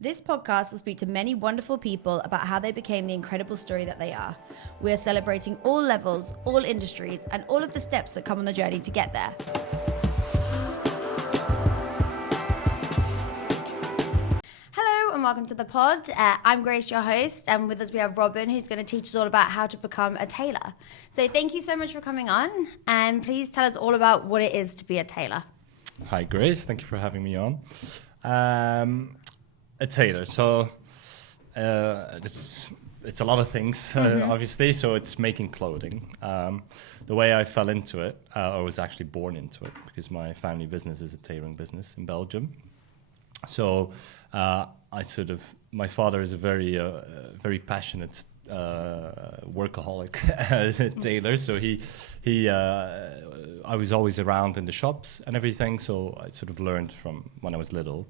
This podcast will speak to many wonderful people about how they became the incredible story that they are. We are celebrating all levels, all industries, and all of the steps that come on the journey to get there. Hello and welcome to the pod. I'm Grace, your host, and with us we have Robin, who's going to teach us all about how to become a tailor. So thank you so much for coming on, and please tell us all about what it is to be a tailor. Hi Grace, thank you for having me on. A tailor, so it's a lot of things, obviously. So it's making clothing. The way I fell into it, I was actually born into it because my family business is a tailoring business in Belgium. So my father is a very passionate workaholic tailor. So I was always around in the shops and everything. So I sort of learned from when I was little.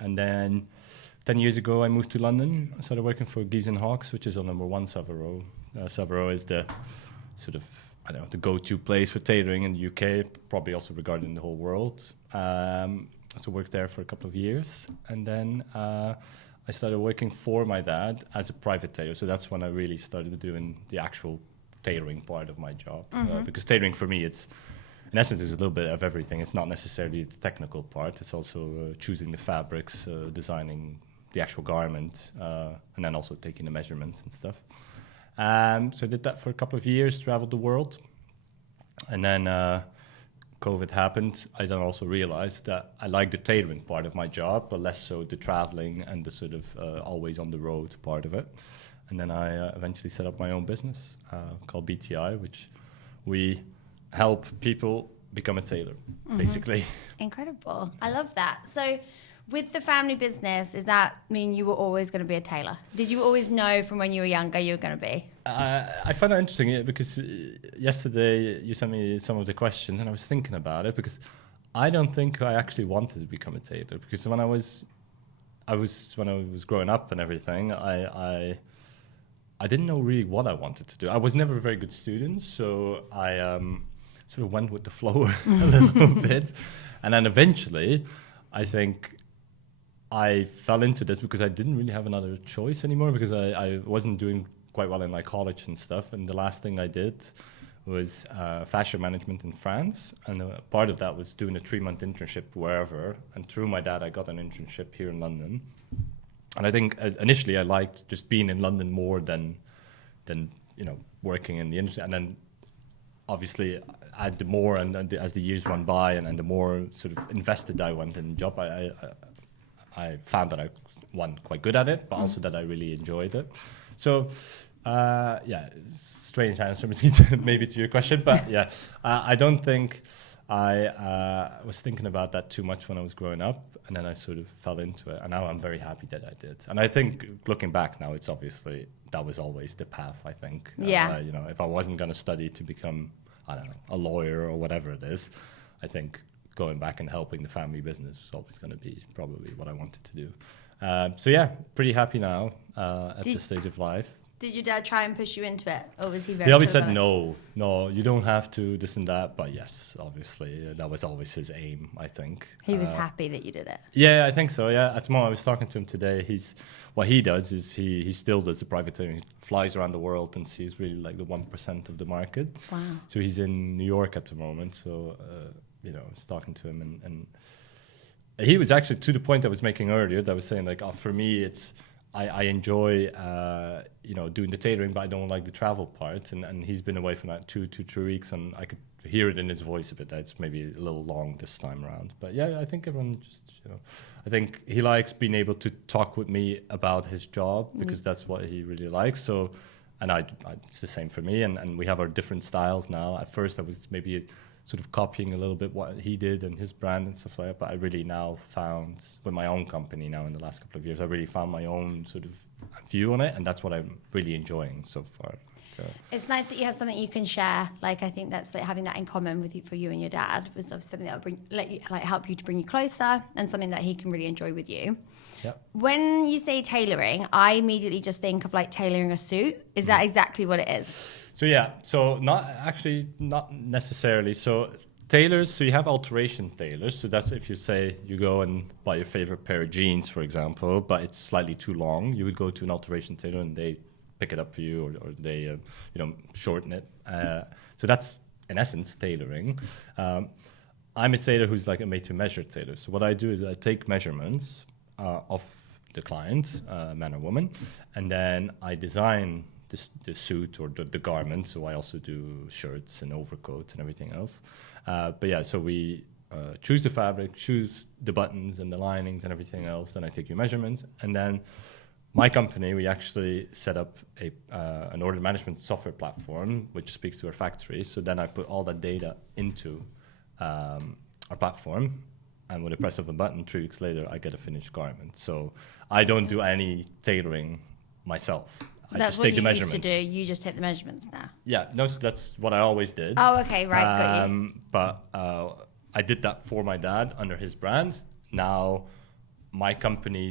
And then 10 years ago, I moved to London. I started working for Gieves and Hawkes, which is on number 1 Savile Row. Savile Row is the sort of, the go-to place for tailoring in the UK, probably also regarded in the whole world. So worked there for a couple of years. And then I started working for my dad as a private tailor. So that's when I really started doing the actual tailoring part of my job. Because tailoring for me, in essence, it's a little bit of everything. It's not necessarily the technical part. It's also choosing the fabrics, designing the actual garment, and then also taking the measurements and stuff. So I did that for a couple of years, traveled the world. And then COVID happened. I then also realized that I like the tailoring part of my job, but less so the traveling and the sort of always on the road part of it. And then I eventually set up my own business called BTI, which we help people become a tailor, basically. Incredible. I love that. So with the family business, does that mean you were always going to be a tailor? Did you always know from when you were younger you were going to be? I find it interesting because yesterday you sent me some of the questions and I was thinking about it because I don't think I actually wanted to become a tailor because when I was growing up and everything, I didn't know really what I wanted to do. I was never a very good student, so I sort of went with the flow a little bit. And then eventually, I think I fell into this because I didn't really have another choice anymore because I wasn't doing quite well in my college and stuff. And the last thing I did was fashion management in France. And part of that was doing a 3-month internship wherever. And through my dad, I got an internship here in London. And I think initially I liked just being in London more than working in the industry. And then obviously the more as the years went by and the more sort of invested I went in the job, I found that I quite good at it, but also that I really enjoyed it. So strange answer maybe to your question, but yeah, I don't think I was thinking about that too much when I was growing up, and then I sort of fell into it, and now I'm very happy that I did. And I think looking back now, it's obviously that was always the path. I think, if I wasn't going to study to become, I don't know, a lawyer or whatever it is, I think going back and helping the family business was always going to be probably what I wanted to do. So yeah, pretty happy now at this stage of life. Did your dad try and push you into it, or was he very? He always said no, you don't have to, this and that. But yes, obviously, that was always his aim, I think. He was happy that you did it. Yeah, I think so, yeah. At the moment, I was talking to him today. What he does is he still does the private tailoring. He flies around the world and sees really like the 1% of the market. Wow. So he's in New York at the moment. So, I was talking to him and he was actually to the point I was making earlier that I was saying like, for me, I enjoy, doing the tailoring, but I don't like the travel part. And he's been away for like 2 to 3 weeks, and I could hear it in his voice a bit. That's maybe a little long this time around. But yeah, I think everyone just, I think he likes being able to talk with me about his job because that's what he really likes. So, and it's the same for me. And we have our different styles now. At first, I was maybe sort of copying a little bit what he did and his brand and stuff like that. But I really now found, with my own company now in the last couple of years, I really found my own sort of view on it. And that's what I'm really enjoying so far. It's nice that you have something you can share. Like, I think that's like having that in common with you, for you and your dad, was something that will help you to bring you closer, and something that he can really enjoy with you. Yep. When you say tailoring, I immediately just think of like tailoring a suit. Is that exactly what it is? So yeah, so not necessarily. So tailors, so you have alteration tailors. So that's if you say you go and buy your favorite pair of jeans, for example, but it's slightly too long. You would go to an alteration tailor and they pick it up for you, or they shorten it. So that's in essence tailoring. I'm a tailor who's like a made-to-measure tailor. So what I do is I take measurements of the client, man or woman, and then I design the suit or the garment. So I also do shirts and overcoats and everything else. But yeah, so we choose the fabric, choose the buttons and the linings and everything else. Then I take your measurements, and then my company, we actually set up an order management software platform which speaks to our factory. So then I put all that data into our platform, and with the press of a button, 3 weeks later, I get a finished garment. So I don't do any tailoring myself. I That's just what take you the used to measurements. do. You just take the measurements now. Yeah, no, so that's what I always did. Oh, okay, right, got you. But I did that for my dad under his brand. Now my company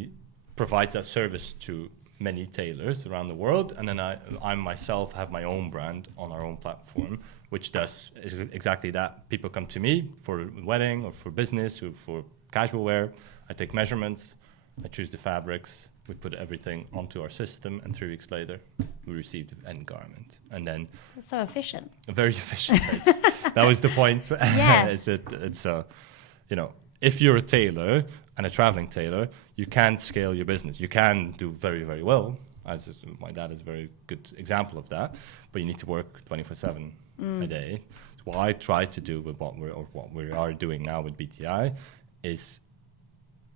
provides that service to many tailors around the world, and then I myself have my own brand on our own platform, which does exactly that. People come to me for a wedding or for business or for casual wear. I take measurements, I choose the fabrics, we put everything onto our system, and 3 weeks later we receive the end garment. And then That's so efficient. very efficient. That was the point. Yeah. If you're a tailor and a traveling tailor, you can scale your business. You can do very, very well, my dad is a very good example of that, but you need to work 24/7 a day. So what I try to do with what we are doing now with BTI is,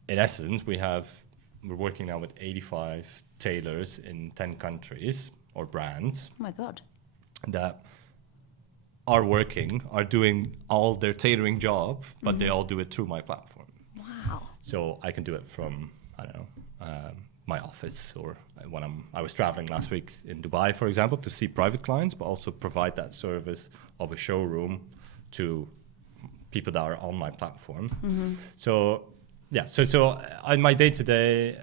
in essence, we're working now with 85 tailors in 10 countries or brands Oh my God. that are doing all their tailoring job, but they all do it through my platform. Wow. So I can do it from, I don't know, my office, or when I was traveling last week in Dubai, for example, to see private clients, but also provide that service of a showroom to people that are on my platform. So yeah, so on my day-to-day,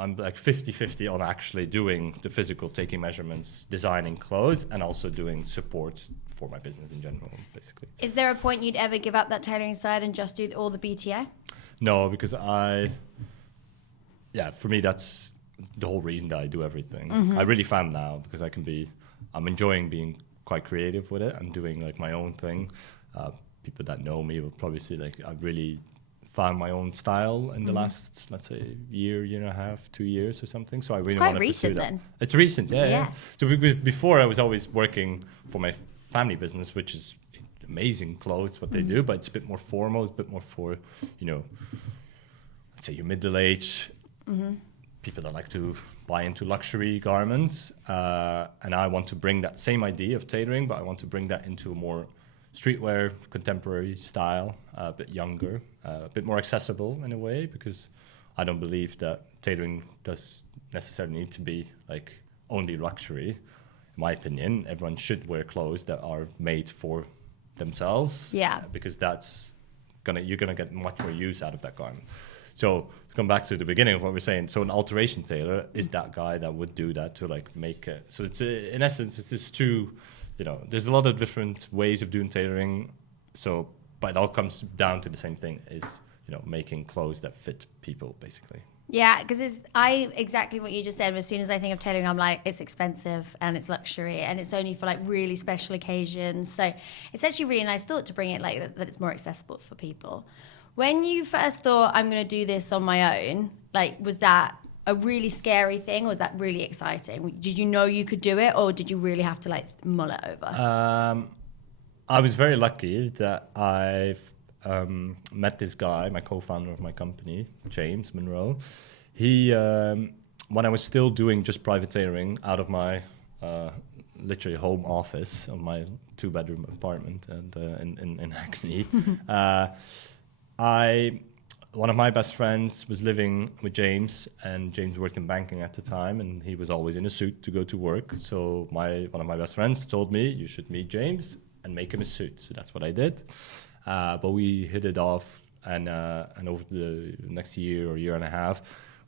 I'm like 50-50 on actually doing the physical, taking measurements, designing clothes, and also doing support for my business in general, basically. Is there a point you'd ever give up that tailoring side and just do all the BTA? No, because for me, that's the whole reason that I do everything. I really found now, because I'm enjoying being quite creative with it. I'm doing like my own thing. People that know me will probably see like I've really found my own style in the last, let's say, year and a half, 2 years or something. So I really want to pursue that. It's quite recent then. It's recent, yeah. So before I was always working for my family business, which is amazing clothes, what they do, but it's a bit more formal, it's a bit more for, let's say your middle age, people that like to buy into luxury garments. And I want to bring that same idea of tailoring, but I want to bring that into a more streetwear, contemporary style, a bit younger, a bit more accessible in a way, because I don't believe that tailoring does necessarily need to be like only luxury. In my opinion, everyone should wear clothes that are made for themselves. Yeah. Because you're gonna get much more use out of that garment. So to come back to the beginning of what we're saying, so an alteration tailor is that guy that would do that to like make it. So it's in essence, it's just two. There's a lot of different ways of doing tailoring, but it all comes down to the same thing: is making clothes that fit people, basically. Yeah, because exactly what you just said. As soon as I think of tailoring, I'm like, it's expensive and it's luxury and it's only for like really special occasions. So it's actually a really nice thought to bring it like that it's more accessible for people. When you first thought, I'm going to do this on my own, like, was that a really scary thing, or was that really exciting? Did you know you could do it, or did you really have to like mull it over? I was very lucky that I've met this guy, my co-founder of my company, James Monroe. He, when I was still doing just private tailoring out of my literally home office of my 2-bedroom apartment and in Hackney, one of my best friends was living with James, and James worked in banking at the time, and he was always in a suit to go to work. So one of my best friends told me, you should meet James and make him a suit. So that's what I did. But we hit it off, and over the next year or year and a half,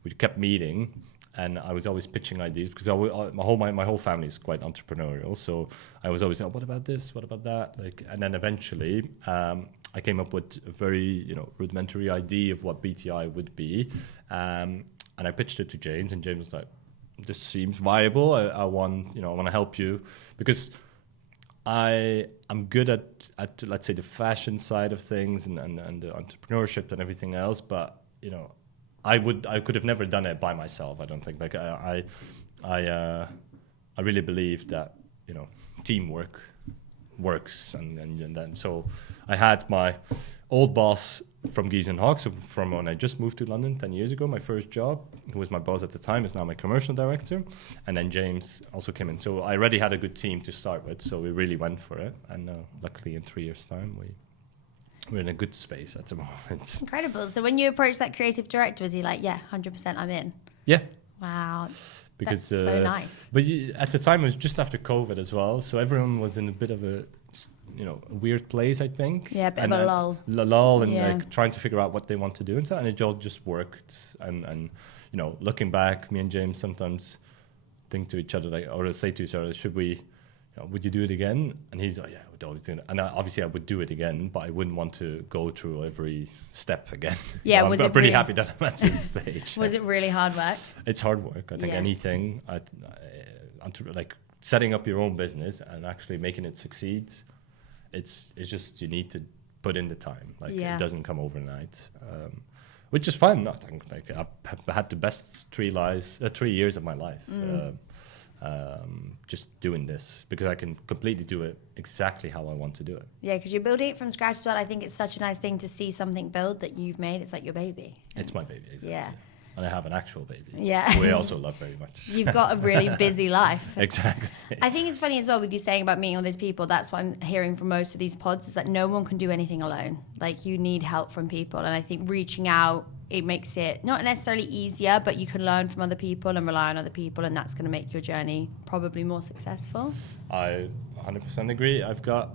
we kept meeting. and I was always pitching ideas because my whole family is quite entrepreneurial. So I was always, what about this? What about that? Like, and then eventually I came up with a very rudimentary idea of what BTI would be, and I pitched it to James, and James was like, "This seems viable. I want to help you because I'm good at let's say the fashion side of things and the entrepreneurship and everything else, but I could have never done it by myself. I don't think. Like I really believe that teamwork works, and then so I had my old boss from Gieves and Hawks, so from when I just moved to London 10 years ago. My first job, who was my boss at the time, is now my commercial director, and then James also came in. So I already had a good team to start with, so we really went for it, and luckily in 3 years' time we're in a good space at the moment. Incredible. So when you approached that creative director, was he like, yeah, 100% I'm in? Yeah. Wow. Because that's so nice. But at the time it was just after COVID as well, so everyone was in a bit of a weird place, I think. Yeah, a bit of a lull. Lull, and like trying to figure out what they want to do and so, and it all just worked. And looking back, me and James sometimes think to each other, like, or say to each other, should we? Would you do it again? And he's like, yeah, I would always do it. And obviously I would do it again, but I wouldn't want to go through every step again. Yeah, I'm pretty happy that I'm at this stage. Was it really hard work? It's hard work. I think anything, like setting up your own business and actually making it succeed, it's just you need to put in the time. Like it doesn't come overnight, which is fun. I think like I've had the best 3 years of my life. Just doing this because I can completely do it exactly how I want to do it. Yeah, because you're building it from scratch as well. I think it's such a nice thing to see something build that you've made. It's like your baby. It's my baby, exactly. Yeah. And I have an actual baby. Yeah. We also love very much. You've got a really busy life. Exactly. I think it's funny as well with you saying about meeting all those people. That's what I'm hearing from most of these pods is that no one can do anything alone. Like you need help from people. And I think reaching out, it makes it not necessarily easier, but you can learn from other people and rely on other people, and that's going to make your journey probably more successful. I 100% agree. I've got,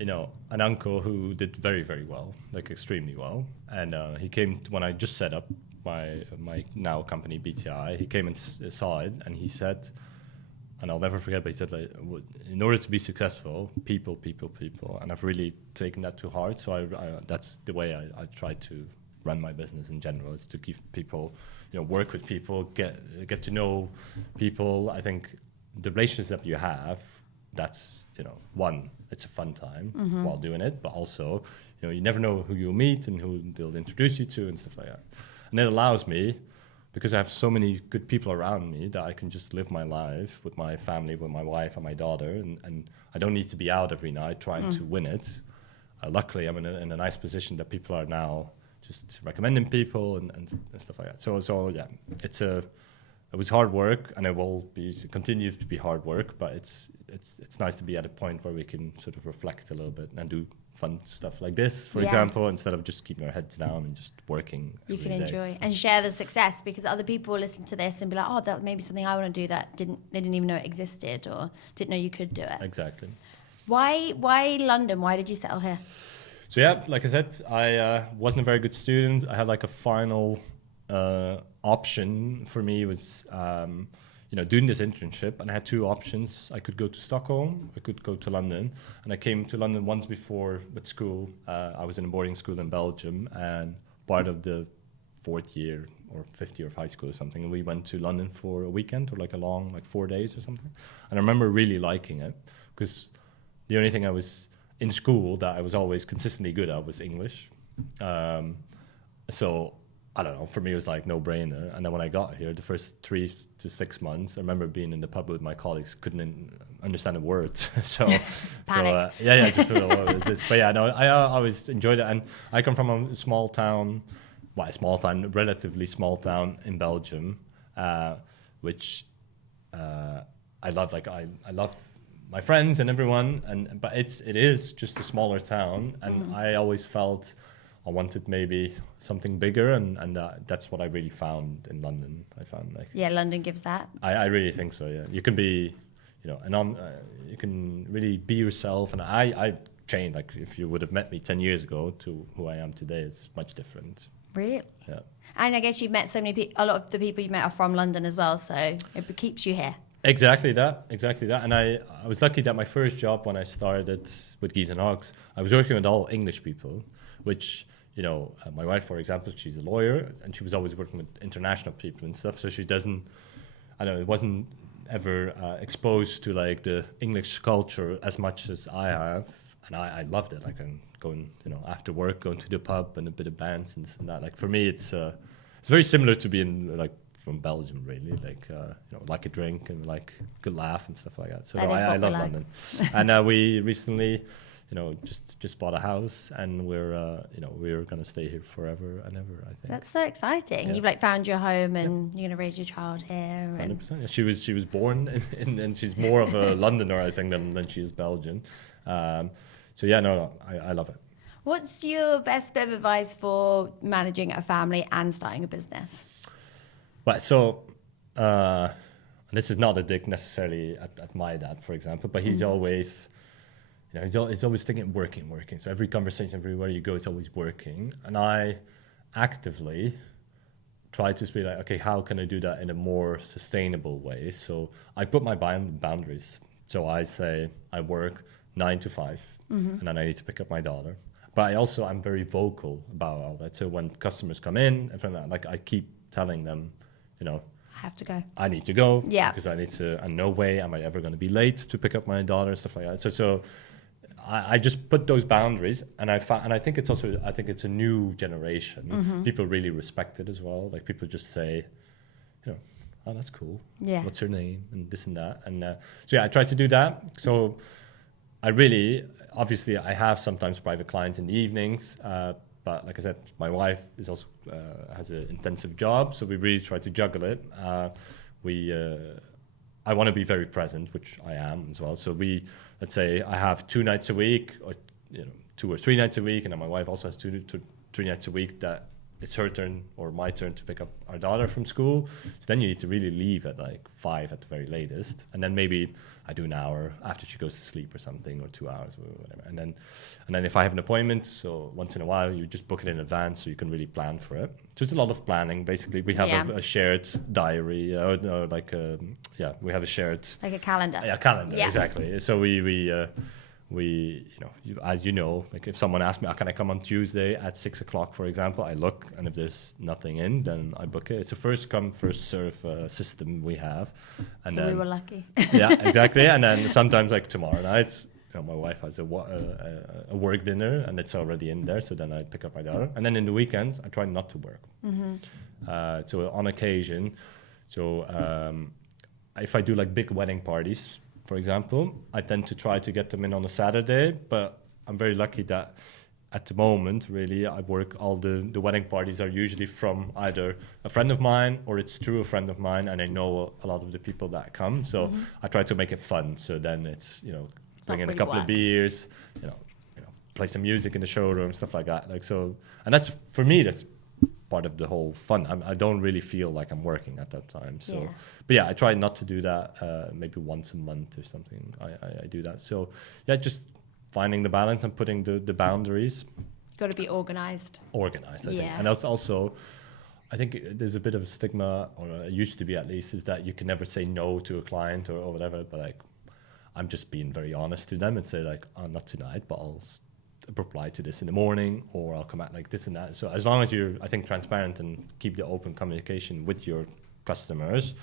an uncle who did very, very well, like extremely well. And he came when I just set up my now company BTI. He came and saw it, and he said, and I'll never forget, but he said, like, in order to be successful, people. And I've really taken that to heart. So I that's the way I try to run my business in general, is to keep people, work with people, get to know people. I think the relationships that you have, that's, one, it's a fun time while doing it, but also, you never know who you'll meet and who they'll introduce you to and stuff like that. And it allows me, because I have so many good people around me, that I can just live my life with my family, with my wife and my daughter, and I don't need to be out every night trying to win it. Luckily, I'm in a nice position that people are now just recommending people and stuff like that. So yeah, it was hard work, and it will continue to be hard work. But it's nice to be at a point where we can sort of reflect a little bit and do fun stuff like this, for example, instead of just keeping our heads down and just working. You can enjoy and share the success, because other people will listen to this and be like, oh, that may be something I want to do that they didn't even know it existed or didn't know you could do it. Exactly. Why London? Why did you settle here? So yeah, like I said, I wasn't a very good student. I had like a final option for me was doing this internship, and I had 2 options. I could go to Stockholm, I could go to London, and I came to London once before with school. I was in a boarding school in Belgium, and part of the 4th year or 5th year of high school or something, and we went to London for a weekend or like a long, like 4 days or something. And I remember really liking it, because the only thing I was in school that I was always consistently good at was English. So I don't know, for me it was like no brainer. And then when I got here, the first 3 to 6 months, I remember being in the pub with my colleagues, couldn't understand a word. just sort of, what was this? But yeah, no, I always enjoyed it. And I come from a small town, relatively small town in Belgium, which I love. Like I love my friends and everyone, but it is just a smaller town, and I always felt I wanted maybe something bigger, and that's what I really found in London. I found London gives that. I really think so. Yeah, you can be, you can really be yourself, and I changed. Like if you would have met me 10 years ago to who I am today, it's much different. Really? Yeah. And I guess you've met so many people, a lot of the people you met are from London as well, so it keeps you here. Exactly that. And I was lucky that my first job when I started with Gieves and Hoggs, I was working with all English people, which, my wife, for example, she's a lawyer and she was always working with international people and stuff. So she doesn't, it wasn't ever exposed to like the English culture as much as I have. And I loved it. Like I'm going, after work, going to the pub and a bit of bands and this and that. Like for me, it's very similar to being like from Belgium, really. Like like a drink and like good laugh and stuff like that. So I love London. And we recently, just bought a house, and we're gonna stay here forever and ever. I think that's so exciting. Yeah. You've like found your home, and you're gonna raise your child here. 100%. Yeah, she was born, and she's more of a Londoner, I think, than she is Belgian. So yeah, I love it. What's your best bit of advice for managing a family and starting a business? Well, so and this is not a dig necessarily at my dad, for example, but he's always, he's always thinking working. So every conversation, everywhere you go, it's always working. And I actively try to be like, okay, how can I do that in a more sustainable way? So I put my boundaries. So I say I work 9 to 5, and then I need to pick up my daughter. But I'm very vocal about all that. So when customers come in, like I keep telling them, I have to go. I need to go. Yeah. Because I need to, and no way am I ever going to be late to pick up my daughter and stuff like that. So I just put those boundaries, and I think it's a new generation. People really respect it as well. Like people just say, oh, that's cool. Yeah. What's her name? And this and that. And so yeah, I try to do that. So obviously I have sometimes private clients in the evenings, but like I said, my wife is also has an intensive job, so we really try to juggle it. I want to be very present, which I am as well. So let's say I have 2 nights a week, or 2 or 3 nights a week, and then my wife also has 2 to 3 nights a week that it's her turn or my turn to pick up our daughter from school. So then you need to really leave at like 5 at the very latest, and then maybe I do an hour after she goes to sleep or something, or 2 hours or whatever. And then if I have an appointment, so once in a while you just book it in advance so you can really plan for it. So it's a lot of planning. Basically, we have a shared diary, we have a shared like a calendar. Yeah, calendar, exactly. So we, as like if someone asks me, can I come on Tuesday at 6 o'clock, for example, I look, and if there's nothing in, then I book it. It's a first come, first serve system we have. And then, we were lucky. Yeah, exactly. And then sometimes like tomorrow night, my wife has a work dinner and it's already in there. So then I pick up my daughter. And then in the weekends, I try not to work. So on occasion, if I do like big wedding parties, for example, I tend to try to get them in on a Saturday, but I'm very lucky that at the moment, really, I work all the wedding parties are usually from either a friend of mine or it's through a friend of mine, and I know a lot of the people that come. So I try to make it fun. So then it's, bring in a couple of beers, play some music in the showroom, stuff like that. Like so, and that's, for me, that's part of the whole fun. I don't really feel like I'm working at that time. So, but yeah, I try not to do that. Maybe once a month or something. I do that. So yeah, just finding the balance and putting the boundaries. Got to be organized. I think. And also, I think there's a bit of a stigma, or it used to be at least, is that you can never say no to a client or whatever. But like, I'm just being very honest to them and say like, oh, not tonight, but I'll reply to this in the morning, or I'll come out like this and that. So as long as you're, I think, transparent and keep the open communication with your customers,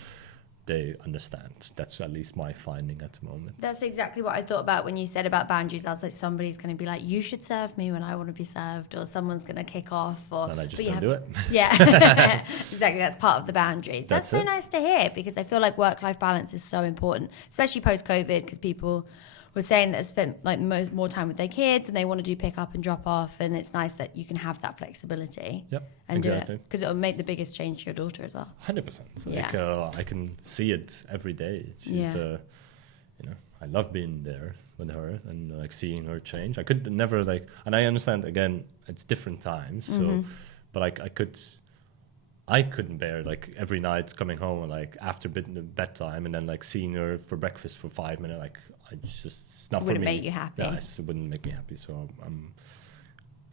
they understand. That's at least my finding at the moment. That's exactly what I thought about when you said about boundaries. I was like, somebody's going to be like, you should serve me when I want to be served, or someone's going to kick off, or and I just don't do it. Yeah, exactly. That's part of the boundaries. That's so it. Nice to hear, because I feel like work-life balance is so important, especially post-COVID, because people were saying that they spent like more time with their kids and they want to do pick up and drop off, and it's nice that you can have that flexibility. Yep, and exactly. do it, because it'll make the biggest change to your daughter as well. 100%. So yeah. Like, I can see it every day. She's, I love being there with her and like seeing her change. I could never like, and I understand again, it's different times. So, but like I couldn't bear like every night coming home and like after bedtime and then like seeing her for breakfast for 5 minutes. Like, it's not for me. Wouldn't make you happy. Yeah, it wouldn't make me happy. So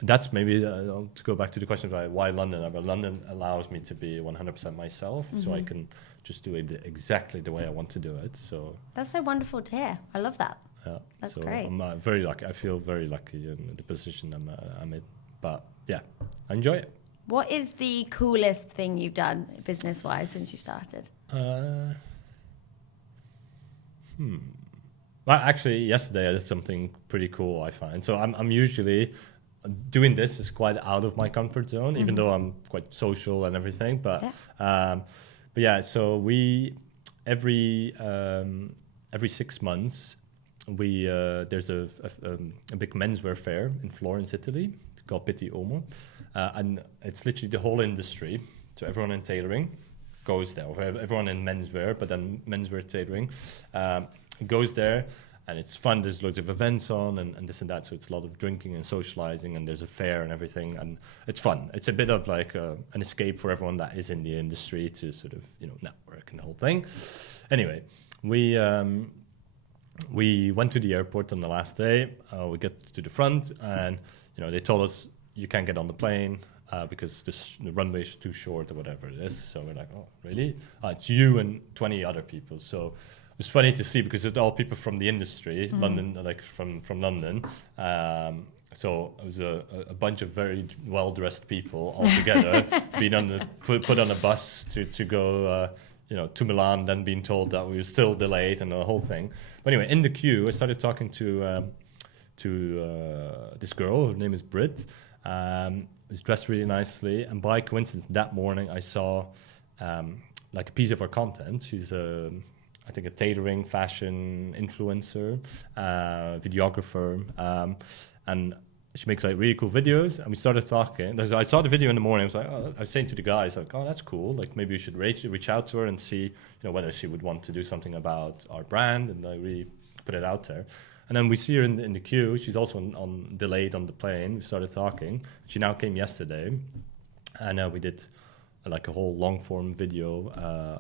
that's maybe to go back to the question about why London. But London allows me to be 100% myself, so I can just do it exactly the way I want to do it. So That's so wonderful to hear. I love that. yeah, That's so great. I'm very lucky. I feel very lucky in the position I'm in. But yeah, I enjoy it. What is the coolest thing you've done business-wise since you started? Well, actually, yesterday I did something pretty cool, I find. So I'm usually doing this is quite out of my comfort zone, even though I'm quite social and everything. But yeah, so we every 6 months we there's a big menswear fair in Florence, Italy, called Pitti Uomo, and it's literally the whole industry. So everyone in tailoring goes there, or everyone in menswear, but then menswear tailoring goes there, and it's fun. There's loads of events on and this and that, so it's a lot of drinking and socializing, and there's a fair and everything, and it's fun. It's a bit of like an escape for everyone that is in the industry to sort of, you know, network and the whole thing. Anyway, we went to the airport on the last day. We get to the front, and you know, they told us you can't get on the plane because the runway is too short or whatever it is. So we're like, oh, really? It's you and 20 other people. So it was funny to see because it's all people from the industry, London, like from London. So it was a bunch of very well-dressed people all together, being put on a bus to go, you know, to Milan, then being told that we were still delayed and the whole thing. But anyway, in the queue, I started talking to this girl. Her name is Brit. Was dressed really nicely, and by coincidence, that morning I saw like a piece of her content. She's I think a tailoring fashion influencer, videographer, and she makes like really cool videos. And we started talking. I saw the video in the morning. I was like, I was saying to the guys, like, oh, that's cool. Like maybe we should reach out to her and see, you know, whether she would want to do something about our brand. And I really put it out there. And then we see her in the queue. She's also on delayed on the plane. We started talking. She now came yesterday, and we did like a whole long form video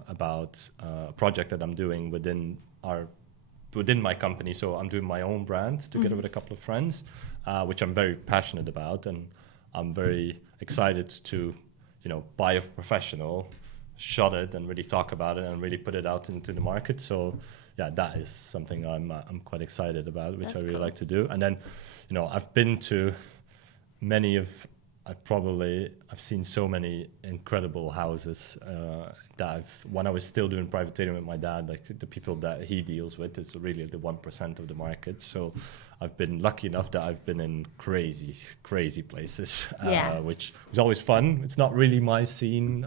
about a project that I'm doing within my company. So I'm doing my own brand together with a couple of friends, which I'm very passionate about, and I'm very excited to, you know, buy a professional, shot it, and really talk about it and really put it out into the market. So yeah, that is something I'm quite excited about, which That's I really cool. like to do. And then, you know, I've been to many of, I've seen so many incredible houses that when I was still doing private tailoring with my dad, like the people that he deals with is really the 1% of the market. So I've been lucky enough that I've been in crazy places, which was always fun. It's not really my scene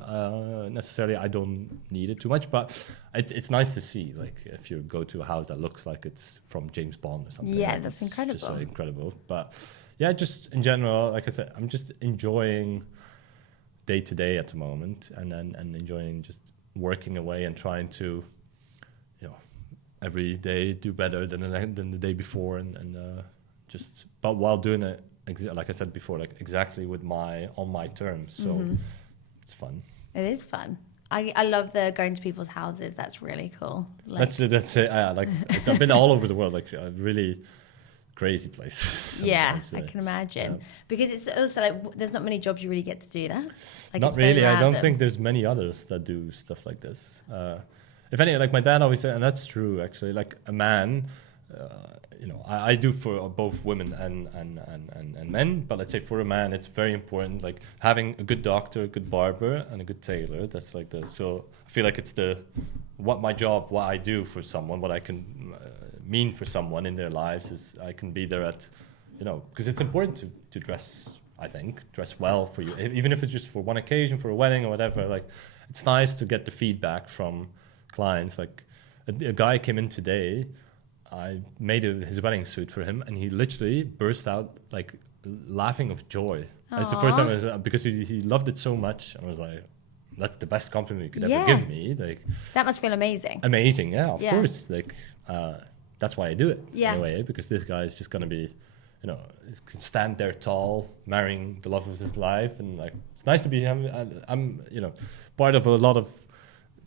necessarily. I don't need it too much, but it's nice to see, like if you go to a house that looks like it's from James Bond or something. Yeah, that's incredible. Just incredible. But yeah, just in general, like I said, I'm just enjoying day to day at the moment, and enjoying just working away and trying to, you know, every day do better than the day before, and just, but while doing it, like I said before, like exactly on my terms. So it's fun. It is fun. I love the going to people's houses. That's really cool. Like, that's it. Like I've been all over the world. Like really crazy places. Yeah, I can imagine. Yeah. Because it's also like there's not many jobs you really get to do that. Like, not really. I don't think there's many others that do stuff like this. If any, like my dad always said, and that's true actually. Like a man, you know, I do for both women and men. But let's say for a man, it's very important, like having a good doctor, a good barber, and a good tailor. That's like so I feel like it's what I do for someone, what I can mean for someone in their lives is I can be there at, you know, because it's important to dress, I think, dress well for you, even if it's just for one occasion, for a wedding or whatever. Like it's nice to get the feedback from clients. Like a guy came in today, I made his wedding suit for him, and he literally burst out like laughing of joy. It's the first time because he loved it so much, and I was like, that's the best compliment you could ever give me. Like that must feel amazing. Amazing, yeah, of course. Like that's why I do it anyway, because this guy is just going to be, you know, can stand there tall, marrying the love of his life, and like it's nice to be him. I'm, you know, part of a lot of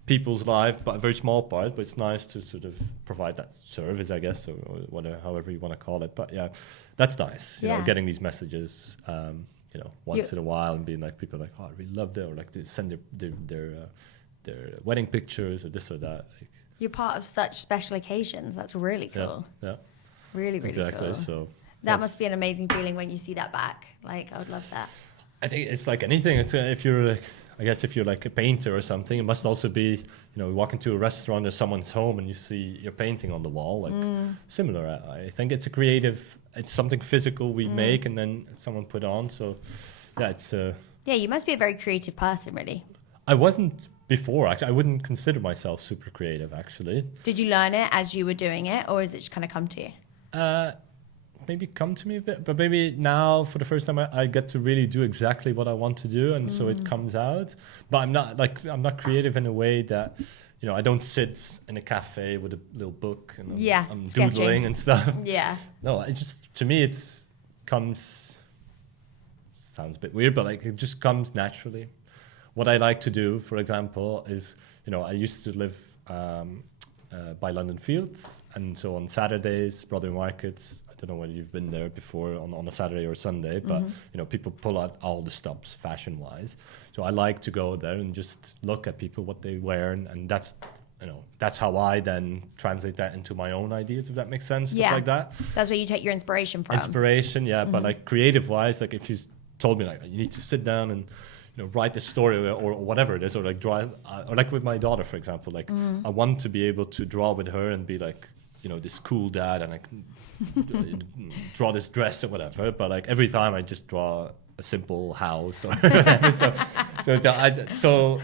people's life, but a very small part. But it's nice to sort of provide that service, I guess, or whatever, however you want to call it. But yeah, that's nice. You know, getting these messages, you know, once in a while, and being like, people are like, oh, I really loved it, or like they send their wedding pictures or this or that. Like, you're part of such special occasions. That's really cool. Yeah. Really, really exactly. cool. So that must be an amazing feeling when you see that back. Like, I would love that. I think it's like anything. It's if you're like, I guess if you're like a painter or something, it must also be, you know, you walk into a restaurant or someone's home and you see your painting on the wall, like similar. I think it's a creative, it's something physical we make and then someone put on. So yeah, it's yeah, you must be a very creative person, really. I wasn't before, actually. I wouldn't consider myself super creative, actually. Did you learn it as you were doing it, or has it just kind of come to you? Maybe come to me a bit, but maybe now for the first time I get to really do exactly what I want to do, and so it comes out. But I'm not creative in a way that, you know, I don't sit in a cafe with a little book and I'm doodling and stuff. Yeah. No, it just, to me, comes, sounds a bit weird, but like it just comes naturally. What I like to do, for example, is, you know, I used to live by London Fields, and so on Saturdays, Broadway markets. I don't know whether you've been there before on a Saturday or Sunday, but you know, people pull out all the stops fashion-wise. So I like to go there and just look at people, what they wear, and that's, you know, that's how I then translate that into my own ideas, if that makes sense. Yeah, stuff like that. That's where you take your inspiration from. Inspiration, yeah, but like creative-wise, like if you told me like you need to sit down and, you know, write the story or whatever it is, or like draw, or like with my daughter, for example, like I want to be able to draw with her and be like, you know, this cool dad, and I can draw this dress or whatever. But like every time I just draw a simple house or whatever. So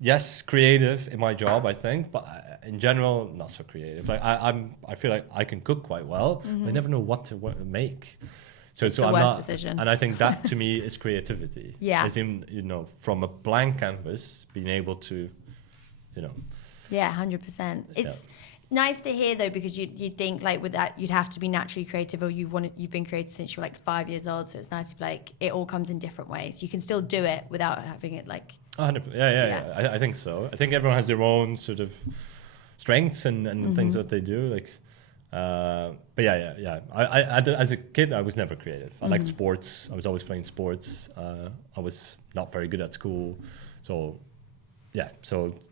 yes, creative in my job, I think, but in general, not so creative. Like I feel like I can cook quite well, but I never know what to make. So I'm not, decision. And I think that to me is creativity. Yeah. As in, you know, from a blank canvas, being able to, you know. Yeah, 100%. It's nice to hear though, because you think like with that you'd have to be naturally creative, or you've been creative since you were like 5 years old. So it's nice to be like, it all comes in different ways. You can still do it without having it like. 100%. Yeah. I think so. I think everyone has their own sort of strengths and things that they do. Like. But yeah. I as a kid, I was never creative. I liked sports. I was always playing sports. I was not very good at school. So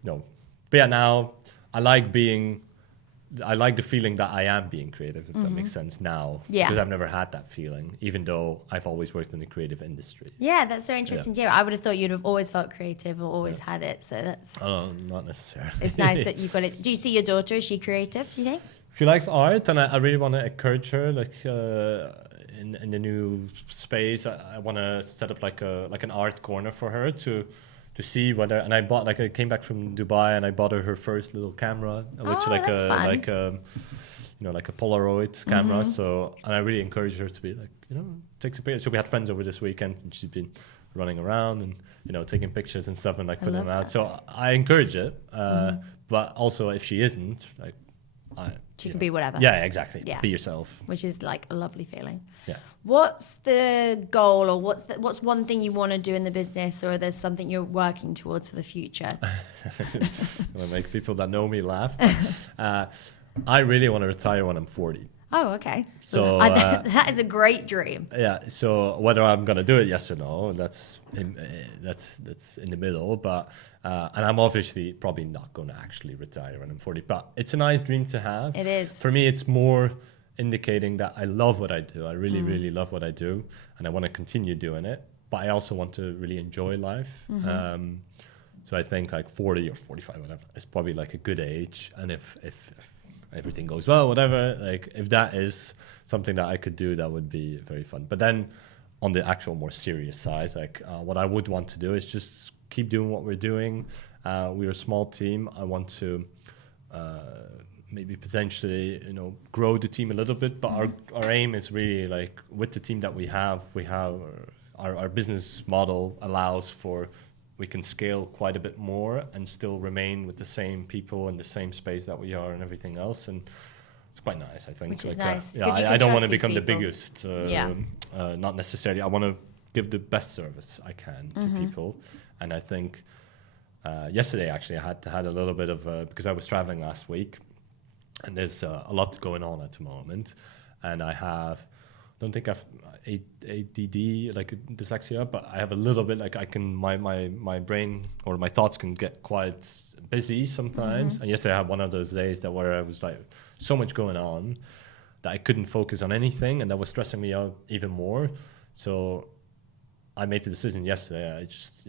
no. But yeah, now I like the feeling that I am being creative, if that makes sense now. Yeah. Because I've never had that feeling, even though I've always worked in the creative industry. Yeah, that's so interesting to hear. I would have thought you'd have always felt creative or always had it. So that's. Oh, not necessarily. It's nice that you've got it. Do you see your daughter? Is she creative, do you think? She likes art, and I really want to encourage her. Like in the new space, I want to set up like an art corner for her to see whether. And I came back from Dubai, and I bought her first little camera, which like a Polaroid camera. So, and I really encouraged her to be like, you know, take some pictures. So we had friends over this weekend, and she's been running around and, you know, taking pictures and stuff and like putting them out. So I encourage it, but also if she isn't, like. She can be whatever. Yeah, exactly. Yeah. Be yourself. Which is like a lovely feeling. Yeah. What's the goal, or what's one thing you want to do in the business, or there's something you're working towards for the future? I want to make people that know me laugh. I really want to retire when I'm 40. Oh, okay. So that is a great dream. Yeah. So whether I'm gonna do it, yes or no, that's in the middle. But and I'm obviously probably not gonna actually retire when I'm 40. But it's a nice dream to have. It is. For me, it's more indicating that I love what I do. I really, really love what I do, and I want to continue doing it. But I also want to really enjoy life. So I think like 40 or 45, whatever, is probably like a good age. And if everything goes well, whatever, like if that is something that I could do, that would be very fun. But then on the actual more serious side, like what I would want to do is just keep doing what we're doing. We're a small team. I want to maybe potentially, you know, grow the team a little bit, but our aim is really like with the team that we have our business model allows for, we can scale quite a bit more and still remain with the same people in the same space that we are and everything else. And it's quite nice, I think. Which is nice. I don't want to become the people. biggest. Not necessarily. I want to give the best service I can to people. And I think Yesterday, actually, I had a little bit of because I was traveling last week, and there's a lot going on at the moment, and don't think I've ADD, like dyslexia, but I have a little bit, like I can, my brain or my thoughts can get quite busy sometimes. And yesterday I had one of those days where I was like so much going on that I couldn't focus on anything, and that was stressing me out even more. So I made the decision yesterday. I just,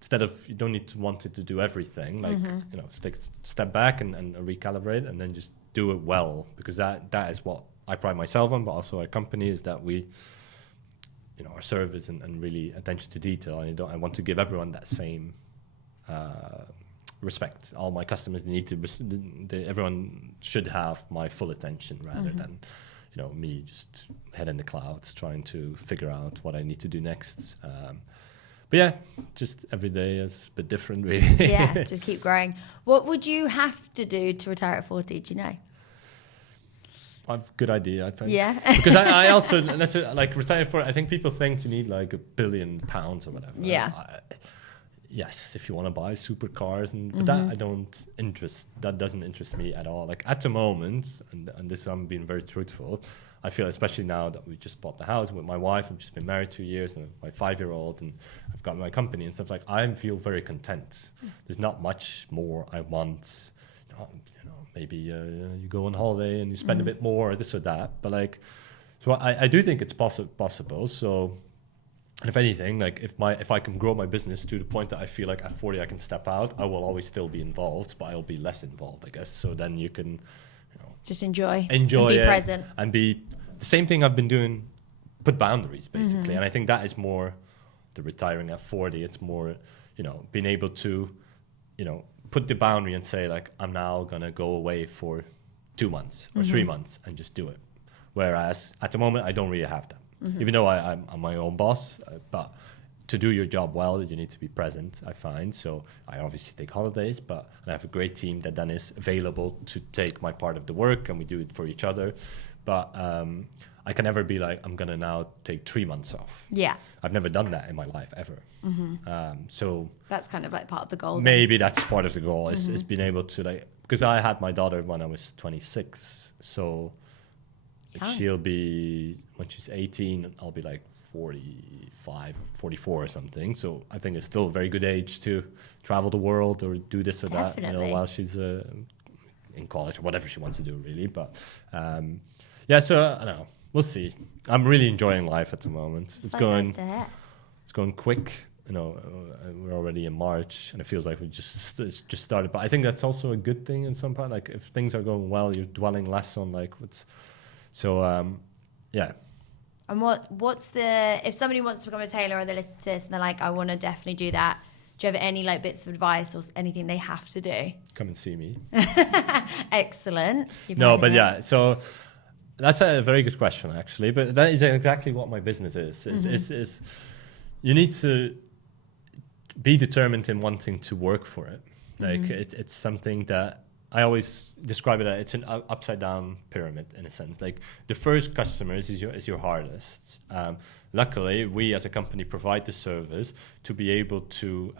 instead of, you don't need to want it to do everything, like, take a step back and recalibrate, and then just do it well, because that is what I pride myself on, but also our company, is that we, our service and really attention to detail. And I want to give everyone that same respect. All my customers everyone should have my full attention, rather than, me just head in the clouds trying to figure out what I need to do next. But yeah, just every day is a bit different, really. Yeah, just keep growing. What would you have to do to retire at 40? Do you know? I've a good idea, I think. Yeah. Because I also, like retire for, I think people think you need like £1 billion or whatever. Yeah. Yes, if you want to buy supercars, but that doesn't interest me at all. Like at the moment, and this I'm being very truthful, I feel, especially now that we just bought the house with my wife, I've just been married 2 years, and my 5-year-old, and I've got my company and stuff, like I feel very content. There's not much more I want. Maybe you go on holiday and you spend a bit more, or this or that. But like, so I do think it's possible. So, and if anything, like if I can grow my business to the point that I feel like at 40 I can step out, I will always still be involved, but I'll be less involved, I guess. So then you can, just enjoy and be present, and be the same thing I've been doing. Put boundaries, basically, and I think that is more the retiring at 40. It's more, being able to, put the boundary and say, like, I'm now gonna go away for 2 months or 3 months and just do it. Whereas at the moment I don't really have that. Even though I'm my own boss, but to do your job well, you need to be present, I find. So I obviously take holidays, but I have a great team that then is available to take my part of the work, and we do it for each other. But I can never be like, I'm going to now take 3 months off. Yeah. I've never done that in my life, ever. So that's kind of like part of the goal. Maybe that's part of the goal, is being able to, like, because I had my daughter when I was 26. So she'll be, when she's 18, I'll be like 45, 44 or something. So I think it's still a very good age to travel the world or do this or Definitely. that, while she's in college or whatever she wants to do, really. But yeah, so I don't know. We'll see. I'm really enjoying life at the moment. It's going quick. We're already in March, and it feels like we just started. But I think that's also a good thing in some part. Like if things are going well, you're dwelling less on like what's. So yeah. And what's if somebody wants to become a tailor, or they listen to this and they're like, I want to definitely do that. Do you have any like bits of advice or anything they have to do? Come and see me. Excellent. Yeah. So that's a very good question, actually. But that is exactly what my business is. Is you need to be determined in wanting to work for it. Like it's something that I always describe it as, it's an upside down pyramid in a sense. Like the first customers is your hardest. Luckily, we as a company provide the service to be able to,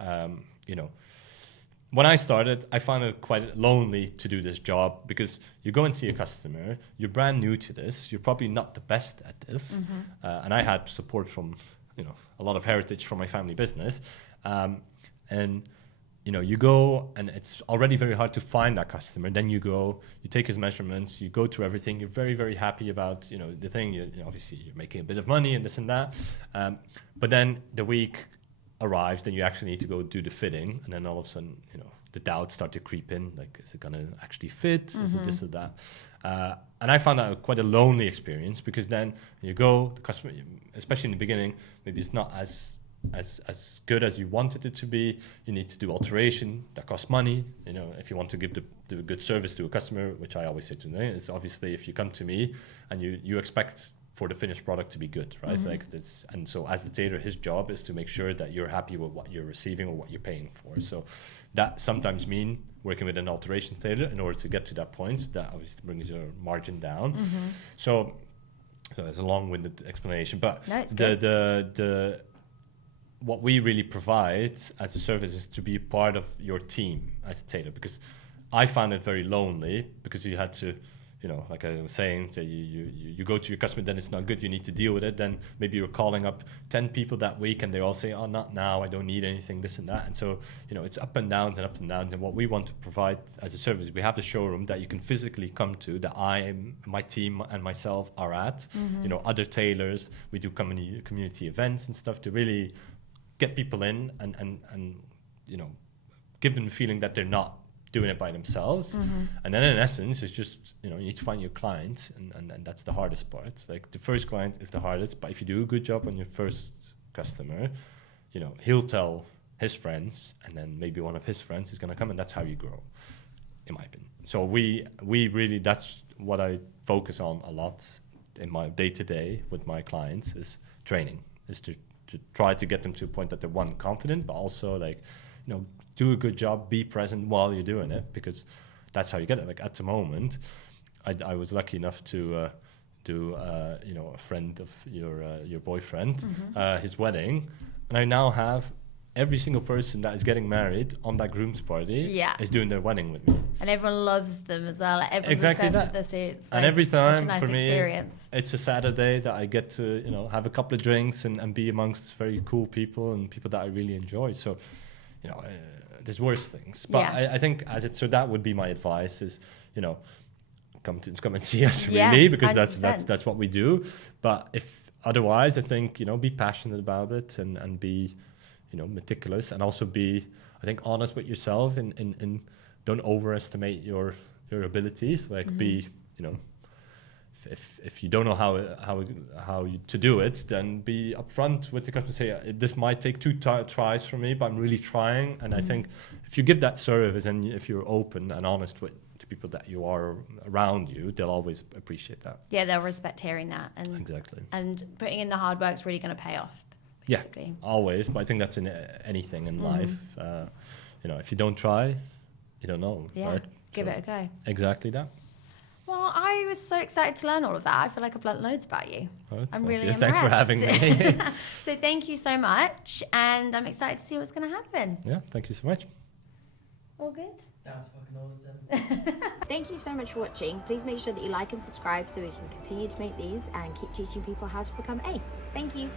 when I started, I found it quite lonely to do this job, because you go and see a customer, you're brand new to this, you're probably not the best at this. And I had support from, a lot of heritage from my family business. And you go, and it's already very hard to find that customer. Then you go, you take his measurements, you go through everything. You're very, very happy about, the thing. Obviously, you're making a bit of money and this and that. But then the week arrives, then you actually need to go do the fitting. And then all of a sudden, the doubts start to creep in. Like, is it going to actually fit? Is it this or that? And I found that quite a lonely experience, because then you go, the customer, especially in the beginning, maybe it's not as good as you wanted it to be. You need to do alteration that costs money. If you want to give the good service to a customer, which I always say to them, is obviously if you come to me and you expect for the finished product to be good, right? Like that's, and so as the tailor, his job is to make sure that you're happy with what you're receiving or what you're paying for. So that sometimes mean working with an alteration tailor in order to get to that point. That obviously brings your margin down. So it's a long-winded explanation, but no, it's good. what we really provide as a service is to be part of your team as a tailor, because I found it very lonely, because you had to, like I was saying, so you go to your customer, then it's not good, you need to deal with it. Then maybe you're calling up 10 people that week and they all say, oh, not now, I don't need anything, this and that. And so, it's up and downs and up and downs. And what we want to provide as a service, we have the showroom that you can physically come to, that my team and myself are at, other tailors. We do community events and stuff to really get people in and give them the feeling that they're not doing it by themselves. And then in essence, it's just, you need to find your client, and that's the hardest part. Like, the first client is the hardest, but if you do a good job on your first customer, he'll tell his friends, and then maybe one of his friends is going to come, and that's how you grow, in my opinion. So we really, that's what I focus on a lot in my day-to-day with my clients, is training, is to try to get them to a point that they're, one, confident, but also like, do a good job, be present while you're doing it, because that's how you get it. Like, at the moment, I was lucky enough to do a friend of your boyfriend, his wedding, and I now have every single person that is getting married on that groom's party is doing their wedding with me. And everyone loves them as well. Like, everyone's Exactly obsessed that. with their suits. And Like, every time, such a nice for me, experience. it's a Saturday that I get to, have a couple of drinks and be amongst very cool people and people that I really enjoy. So, there's worse things. But I think so that would be my advice is, come and see us, really, because 100%. that's what we do. But if otherwise, I think, be passionate about it and be, meticulous, and also be, I think, honest with yourself, and don't overestimate your abilities. Like, be, if you don't know how to do it, then be upfront with the customer. Say, this might take 2 tries for me, but I'm really trying. And I think if you give that service, and if you're open and honest with the people that you are around you, they'll always appreciate that. Yeah, they'll respect hearing that. And exactly. And putting in the hard work's really going to pay off, basically. Yeah, always. But I think that's in anything in life. If you don't try, you don't know. Yeah, right? give it a go. Exactly that. Well, I was so excited to learn all of that. I feel like I've learned loads about you. Oh, I'm really impressed. Thanks for having me. So thank you so much, and I'm excited to see what's going to happen. Yeah, thank you so much. All good? That's fucking awesome. Thank you so much for watching. Please make sure that you like and subscribe so we can continue to make these and keep teaching people how to become A. Thank you.